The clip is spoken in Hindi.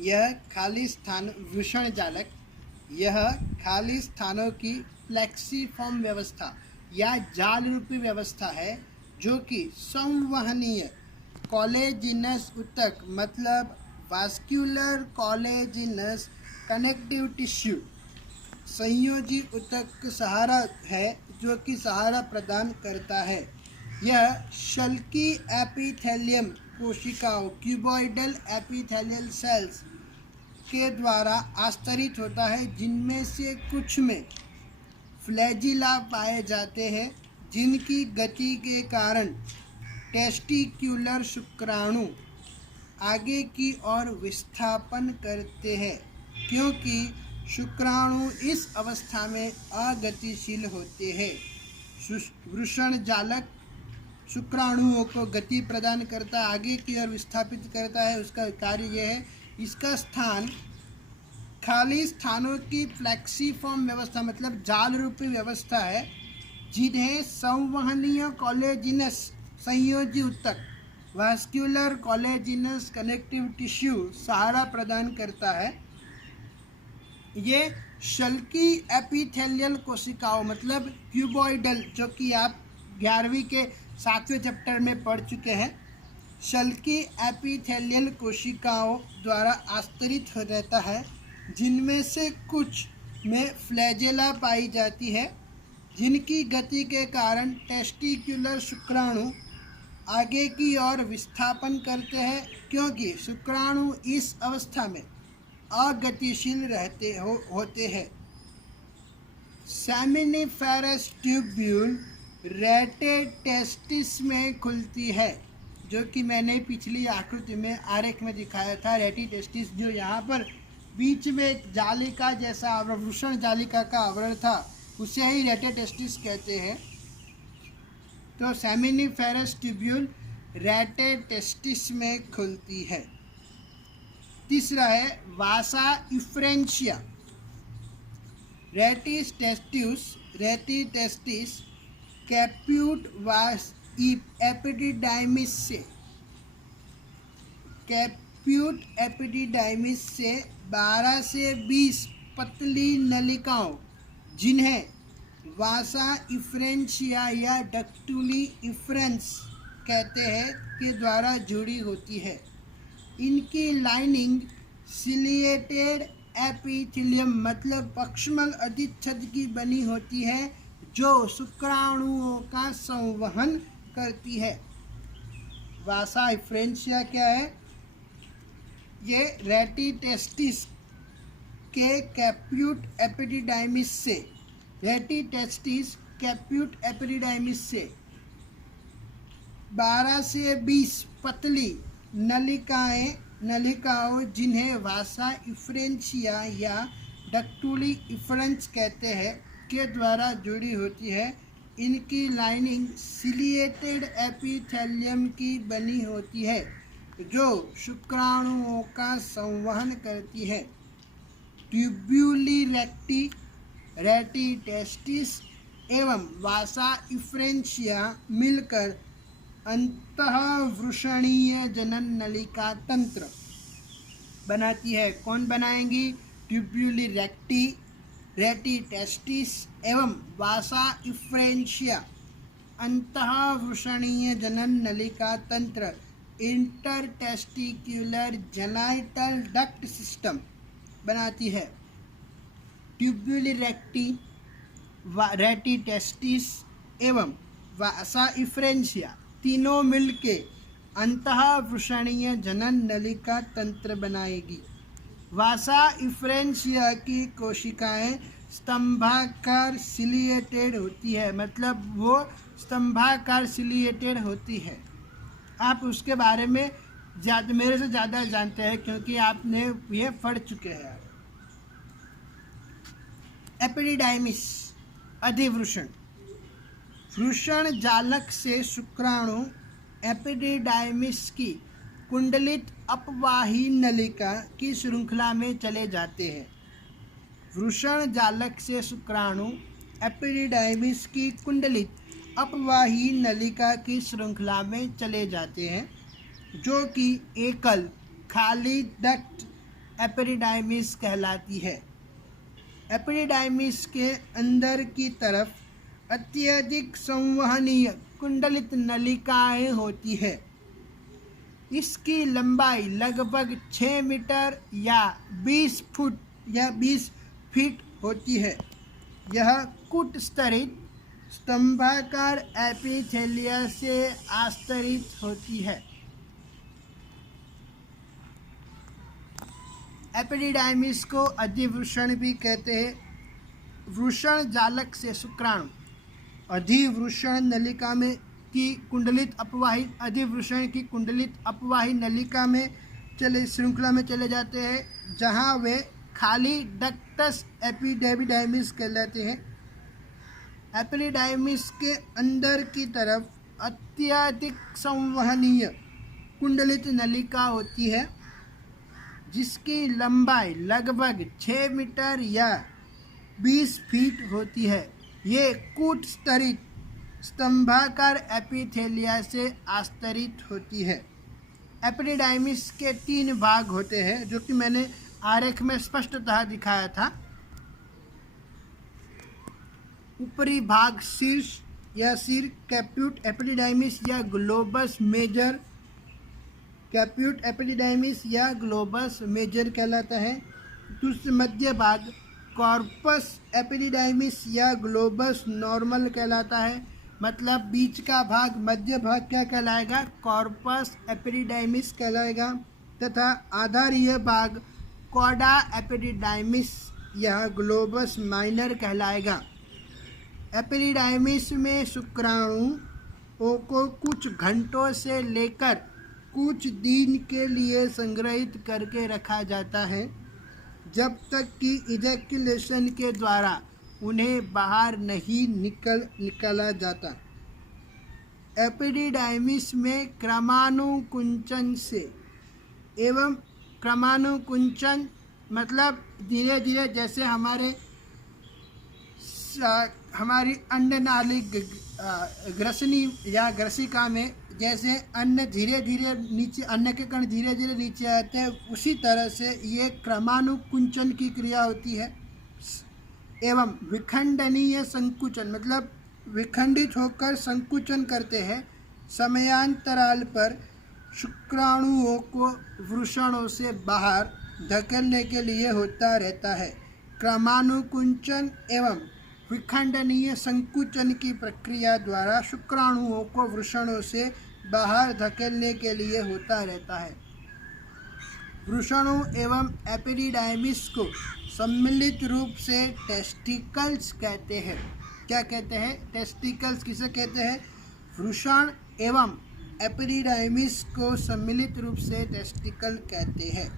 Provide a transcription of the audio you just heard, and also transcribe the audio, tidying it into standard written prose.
यह खाली स्थान वृषण जालक, यह खाली स्थानों की फ्लेक्सीफॉर्म व्यवस्था या जाल रूपी व्यवस्था है जो कि संवहनीय कॉलेजिनस ऊतक मतलब वास्क्यूलर कॉलेजिनस कनेक्टिव टिश्यू संयोजी ऊतक सहारा है जो कि सहारा प्रदान करता है। यह शल्की एपिथेलियम कोशिकाओं क्यूबॉइडल एपिथेलियल सेल्स के द्वारा आस्तरित होता है, जिनमें से कुछ में फ्लैजिला पाए जाते हैं जिनकी गति के कारण टेस्टिक्युलर शुक्राणु आगे की ओर विस्थापन करते हैं। क्योंकि शुक्राणु इस अवस्था में अगतिशील होते हैं, वृषण जालक शुक्राणुओं को गति प्रदान करता है, आगे की ओर विस्थापित करता है। उसका कार्य यह है। इसका स्थान खाली स्थानों की फ्लेक्सीफॉर्म व्यवस्था मतलब जाल रूपी व्यवस्था है जिन्हें संवहनीय कॉलेजिनस संयोजी ऊतक वास्क्यूलर कॉलेजिनस कनेक्टिव टिश्यू सहारा प्रदान करता है। ये शल्की एपिथेलियल कोशिकाओं मतलब क्यूबॉइडल, जो कि आप 11वीं के 7वें चैप्टर में पढ़ चुके हैं, शल्की एपिथेलियल कोशिकाओं द्वारा आस्तरित हो रहता है, जिनमें से कुछ में फ्लैजेला पाई जाती है जिनकी गति के कारण टेस्टिक्युलर शुक्राणु आगे की ओर विस्थापन करते हैं। क्योंकि शुक्राणु इस अवस्था में अगतिशील होते हैं। सेमिनिफेरस ट्यूब्यूल रेटे टेस्टिस में खुलती है, जो कि मैंने पिछली आकृति में आरेख में दिखाया था। रेटी टेस्टिस जो यहाँ पर बीच में एक जालिका जैसा आवरण, वृषण जालिका का आवरण था, उसे ही रेटे टेस्टिस कहते हैं। तो सेमिनिफेरस ट्यूब्यूल रेटे टेस्टिस में खुलती है। तीसरा है वासा इफ्रेंशिया। रेटी टेस्टिस कैप्यूट वास एपिडिडाइमिस से 12 से 20 पतली नलिकाओं, जिन्हें वासा इफ्रेंशिया या डक्टुली इफ्रेंस कहते हैं, के द्वारा जुड़ी होती है। इनकी लाइनिंग सिलिएटेड एपिथेलियम मतलब पक्षमल अधिच्छद की बनी होती है, जो शुक्राणुओं का संवहन करती है। वासा इफ्रेंशिया क्या है? ये रेटी टेस्टिस के कैप्यूट एपिडिडाइमिस से, रेटी टेस्टिस कैप्यूट एपिडिडाइमिस से 12 से 20 पतली नलिकाओं, जिन्हें वासा इफ्रेंशिया या डक्टुली इफ्रेंस कहते हैं, के द्वारा जुड़ी होती है। इनकी लाइनिंग सिलिएटेड एपिथेलियम की बनी होती है, जो शुक्राणुओं का संवहन करती है। ट्यूब्यूली रेटी टेस्टिस एवं वासा इफ्रेंशिया मिलकर अंतःवृषणीय जनन नलिका तंत्र बनाती है। कौन बनाएंगी? ट्यूब्यूली रेटी टेस्टिस एवं वासा इफ्रेंशिया अंतःवृषणीय जनन नलिका तंत्र इंटरटेस्टिक्युलर जेनाइटल डक्ट सिस्टम बनाती है। ट्यूब्यूली रेटी टेस्टिस एवं वासा इफ्रेंशिया तीनों मिलके अंतःवृषणीय जनन नलिका तंत्र बनाएगी। वासा इफ्रेंशिया की कोशिकाएं स्तंभाकार सिलिएटेड होती है, मतलब वो स्तंभाकार सिलिएटेड होती है। आप उसके बारे में मेरे से ज़्यादा जानते हैं क्योंकि आपने ये पढ़ चुके हैं। एपिडिडाइमिस अधिवृषण। वृषण जालक से शुक्राणु एपिडिडाइमिस की कुंडलित अपवाही नलिका की श्रृंखला में चले जाते हैं। वृषण जालक से शुक्राणु एपिडिडाइमिस की कुंडलित अपवाही नलिका की श्रृंखला में चले जाते हैं, जो कि एकल खाली डक्ट एपिडिडाइमिस कहलाती है। एपिडिडाइमिस के अंदर की तरफ अत्यधिक संवहनीय कुंडलित नलिकाएं होती है। इसकी लंबाई लगभग 6 मीटर या 20 फुट या 20 फीट होती है। यह कूट स्तरित स्तंभाकार एपिथेलिया से आस्तरित होती है। एपिडिडाइमिस को अधिवृषण भी कहते हैं। वृषण जालक से शुक्राणु अधिवृषण नलिका में की कुंडलित अपवाही अधिवृषण की कुंडलित अपवाही नलिका में श्रृंखला में चले जाते हैं, जहां वे खाली डक्टस एपिडेमिडाइमिस कहलाते हैं। एपिडिडाइमिस के अंदर की तरफ अत्यधिक संवहनीय कुंडलित नलिका होती है, जिसकी लंबाई लगभग 6 मीटर या 20 फीट होती है। ये कूट स्तरित स्तंभाकार एपिथेलिया से आस्तरित होती है। एपिडिडाइमिस के 3 भाग होते हैं, जो कि मैंने आरेख में स्पष्टतः दिखाया था। ऊपरी भाग शीर्ष या सिर कैप्यूट एपिडिडाइमिस या ग्लोबस मेजर, कैप्यूट एपिडिडाइमिस या ग्लोबस मेजर कहलाता है। दूसरे मध्य भाग कॉर्पस एपिडिडाइमिस या ग्लोबस नॉर्मल कहलाता है। मतलब बीच का भाग, मध्य भाग क्या कहलाएगा? कॉर्पस एपिडिडाइमिस कहलाएगा। तथा आधारीय भाग कॉडा एपिडिडाइमिस या ग्लोबस माइनर कहलाएगा। एपिडिडाइमिस में शुक्राणुओं को कुछ घंटों से लेकर कुछ दिन के लिए संग्रहित करके रखा जाता है, जब तक कि इजैक्यूलेशन के द्वारा उन्हें बाहर नहीं निकाला जाता। एपिडिडाइमिस में क्रमानुकुंचन से एवं क्रमानुकुंचन मतलब धीरे धीरे, जैसे हमारी अन्न नाली ग्रसनी या ग्रसिका में जैसे अन्न धीरे धीरे नीचे, अन्न के कण धीरे धीरे नीचे आते हैं, उसी तरह से ये क्रमानुकुंचन की क्रिया होती है। एवं विखंडनीय संकुचन मतलब विखंडित होकर संकुचन करते हैं। समयांतराल पर शुक्राणुओं को वृषणों से बाहर धकेलने के लिए होता रहता है। क्रमानुकुंचन एवं विखंडनीय संकुचन की प्रक्रिया द्वारा शुक्राणुओं को वृषणों से बाहर धकेलने के लिए होता रहता है। वृषणों एवं एपिडिडाइमिस को सम्मिलित रूप से टेस्टिकल्स कहते हैं। क्या कहते हैं? टेस्टिकल्स किसे कहते हैं? वृषण एवं एपिडिडाइमिस को सम्मिलित रूप से टेस्टिकल कहते हैं।